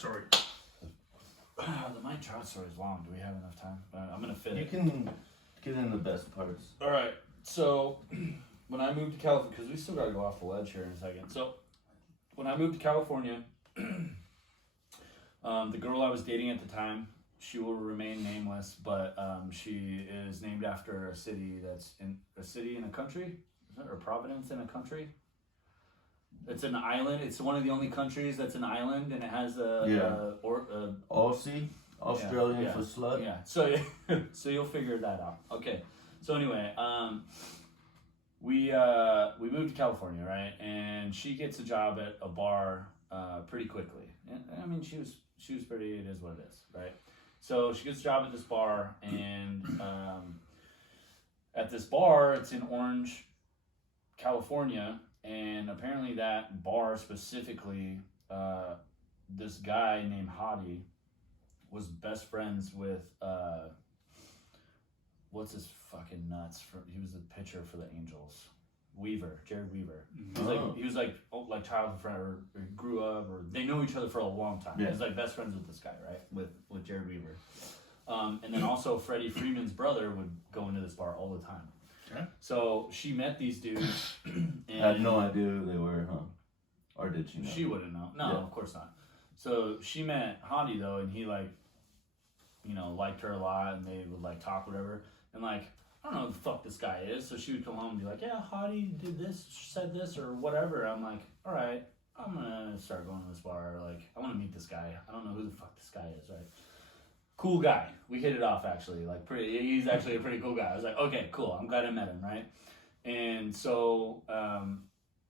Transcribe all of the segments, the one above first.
story. The Mike Trout story is long. Do we have enough time? I'm gonna fit You it. can get in the best parts. All right. So when I moved to California, because we still gotta go off the ledge here in a second. So when I moved to California, the girl I was dating at the time, she will remain nameless, but she is named after a city that's in a country, or Providence in a country. It's an island. It's one of the only countries that's an island, and it has Aussie, Australian for slut. Yeah. So you'll figure that out. Okay. So anyway, we moved to California, right? And she gets a job at a bar pretty quickly. And, I mean, she was pretty. It is what it is, right? So she gets a job at this bar, and at this bar, it's in Orange, California. And apparently that bar specifically, this guy named Hottie was best friends with, what's his fucking nuts? He was the pitcher for the Angels. Jared Weaver. He was like childhood friend, or grew up, or they know each other for a long time. Yeah. He was like best friends with this guy, right? With Jared Weaver. And then also Freddie Freeman's brother would go into this bar all the time. Okay. So she met these dudes. And I had no idea who they were, huh? Or did she know? She wouldn't know. No, of course not. So she met Hottie though, and he liked her a lot, and they would talk whatever. And I don't know who the fuck this guy is. So she would come home and be like, yeah, Hottie did this, said this, or whatever. I'm like, all right, I'm gonna start going to this bar. I want to meet this guy. I don't know who the fuck this guy is, right? Cool guy. We hit it off actually. He's actually a pretty cool guy. I was like, okay, cool. I'm glad I met him, right? And so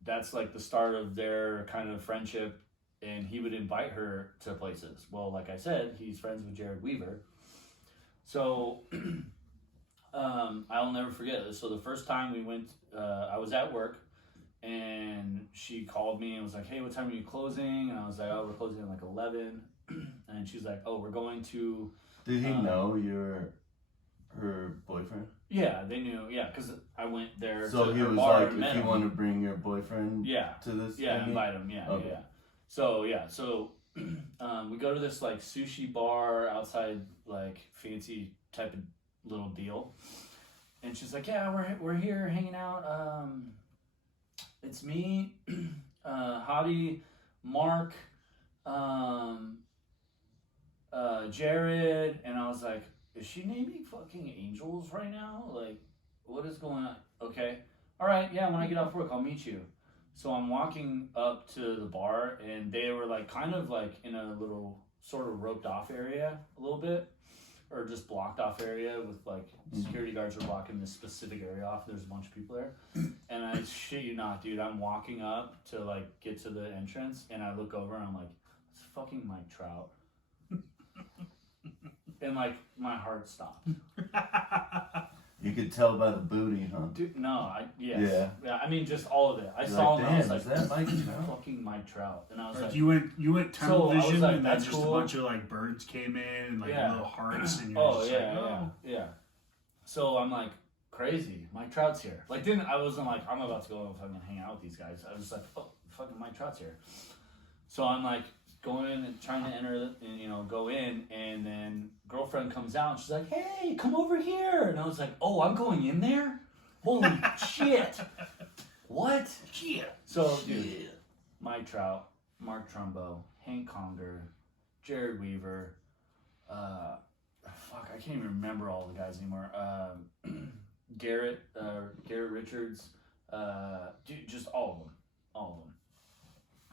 that's the start of their kind of friendship. And he would invite her to places. Well, like I said, he's friends with Jared Weaver. So I'll never forget this. So the first time we went, I was at work, and she called me and was like, hey, what time are you closing? And I was like, oh, we're closing at 11. And she's like, oh, we're going to... Did he know you're her boyfriend? Yeah, they knew. Yeah, because I went there so to he her was bar like, and met if you him. want to bring your boyfriend to this? Yeah, invite him. Yeah, okay. yeah. So, we go to this sushi bar outside, fancy type of little deal. And she's like, yeah, we're here hanging out. It's me, Hottie, Mark, Jared, and I was like, is she naming fucking angels right now? What is going on? Okay. All right, yeah, when I get off work, I'll meet you. So I'm walking up to the bar, and they were kind of in a little sort of roped off area a little bit, or just blocked off area with security guards were blocking this specific area off. There's a bunch of people there. And I shit you not, dude, I'm walking up to get to the entrance, and I look over and I'm like, it's fucking Mike Trout. And my heart stopped. You could tell by the booty, huh? Dude, no, Yeah. I mean, just all of it. I You're saw him, and I was is that Mike Trout? fucking Mike Trout. And I was like, You went tunnel So I was vision, like, and then that's just cool. a bunch of birds came in, and little hearts, and you're oh just yeah. So I'm like, crazy, Mike Trout's here. I wasn't like, I'm about to go and fucking hang out with these guys. I was like, oh, fucking Mike Trout's here. So I'm going in and trying to enter and go in, and then girlfriend comes out and she's like, hey, come over here. And I was like, oh, I'm going in there? Holy shit. What? Yeah. So dude, Mike Trout, Mark Trumbo, Hank Conger, Jared Weaver, I can't even remember all the guys anymore. Garrett Richards, dude, just all of them.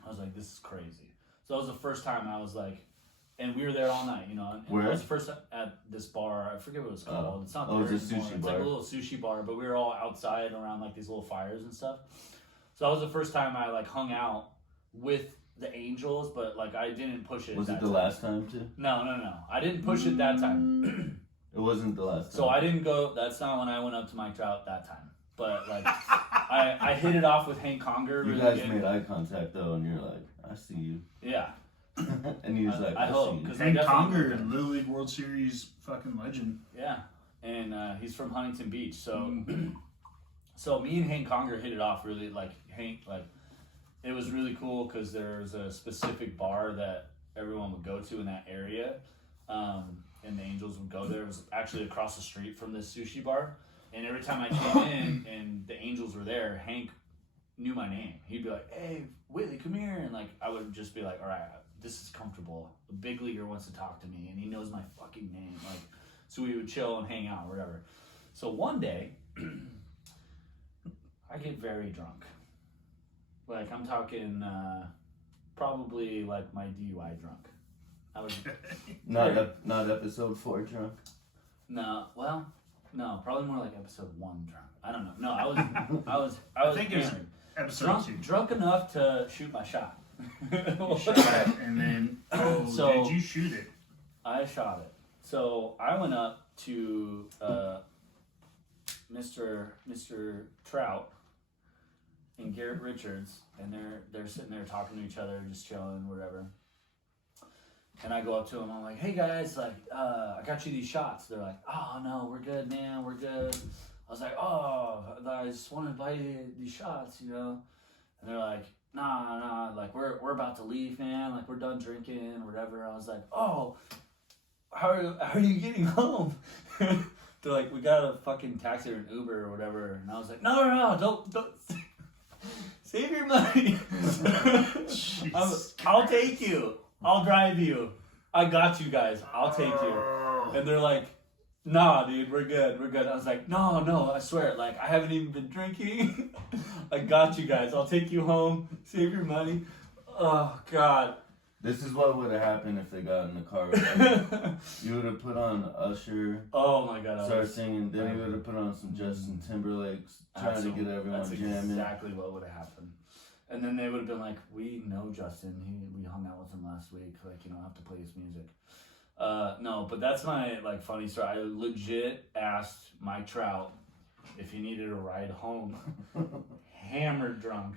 I was like, this is crazy. So that was the first time I was like, and we were there all night, And Where? I was first at this bar. I forget what it was called. It's not there it was a anymore. sushi It's bar. a little sushi bar, but we were all outside around these little fires and stuff. So that was the first time I hung out with the Angels, but I didn't push it. Was it the time. last time too? No. I didn't push it that time. It wasn't the last time. So I didn't go. That's not when I went up to Mike Trout that time. But I hit it off with Hank Conger. You really guys good. made eye contact though, and you're like, I see you. Yeah. And he was like, I hope, see you. Hank Conger, Little League World Series fucking legend. Yeah, and he's from Huntington Beach. So, so me and Hank Conger hit it off really. Hank, it was really cool because there's a specific bar that everyone would go to in that area, and the Angels would go there. It was actually across the street from this sushi bar, and every time I came in and the Angels were there, Hank knew my name. He'd be like, "Hey, Whitley, come here," and like I would just be like, "All right, this is comfortable. A big leaguer wants to talk to me, and he knows my fucking name." Like, so we would chill and hang out, or whatever. So one day, I get very drunk. Like I'm talking, probably like my DUI drunk. I was not episode 4 drunk. no, probably more like episode 1 drunk. I don't know. No, I was I think it was hammered. episode 2. Drunk enough to shoot my shot. You shot it, and then So- did you shoot it? I shot it. So I went up to Mr. Trout and Garrett Richards, and they're sitting there talking to each other, just chilling, whatever. And I go up to them. I'm like, "Hey guys, like, I got you these shots." They're like, "Oh no, we're good, man, we're good." I was like, "Oh, I just wanted to buy you these shots, you know." And they're like, Nah, like we're about to leave, man. Like we're done drinking, or whatever." I was like, "Oh, how are you getting home?" They're like, "We got a fucking taxi or an Uber or whatever." And I was like, No, don't save your money. I'll take you. I'll drive you. I got you guys. I'll take you. And they're like, "Nah, dude, we're good. I was like, no, I swear, like, I haven't even been drinking. I got you guys. I'll take you home. Save your money." Oh, God. This is what would have happened if they got in the car with you. You would have put on Usher, Oh, my God. start singing, then you would have put on some Justin Timberlake, trying to get everyone That's jamming. exactly what would have happened. And then they would have been like, "We know Justin. We hung out with him last week. Like, you know, have to play his music." No, but that's my like funny story. I legit asked Mike Trout if he needed a ride home, hammered drunk,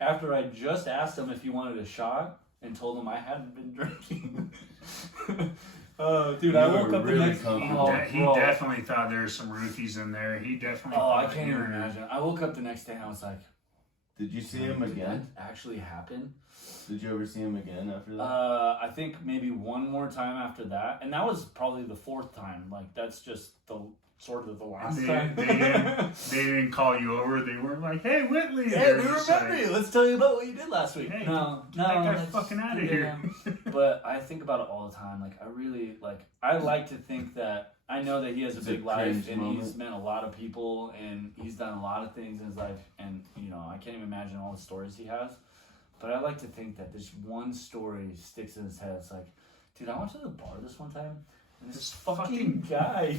after I just asked him if he wanted a shot and told him I hadn't been drinking. Oh, dude, I You woke were up the really next. comfortable. He bro. definitely thought there were some roofies in there. He definitely. Oh, I thought can't you even were- imagine. I woke up the next day and I was like, Did you see him "Did again? that actually happen?" Did you ever see him again after that? I think maybe one more time after that, and that was probably the 4th time. Like that's just the sort of the last They, time. they didn't call you over. They weren't like, "Hey, Whitley." Hey, They we were just remember like, you. Let's tell you about what you did last week. Hey, no, Get that guy that's- fucking out of yeah. here. But I think about it all the time. Like I really I like to think that I know that he has a It's a big life cringe and he's moment. met a lot of people and he's done a lot of things in his life, and you know I can't even imagine all the stories he has. But I like to think that this one story sticks in his head. It's like, dude, I went to the bar this one time and this This fucking fucking guy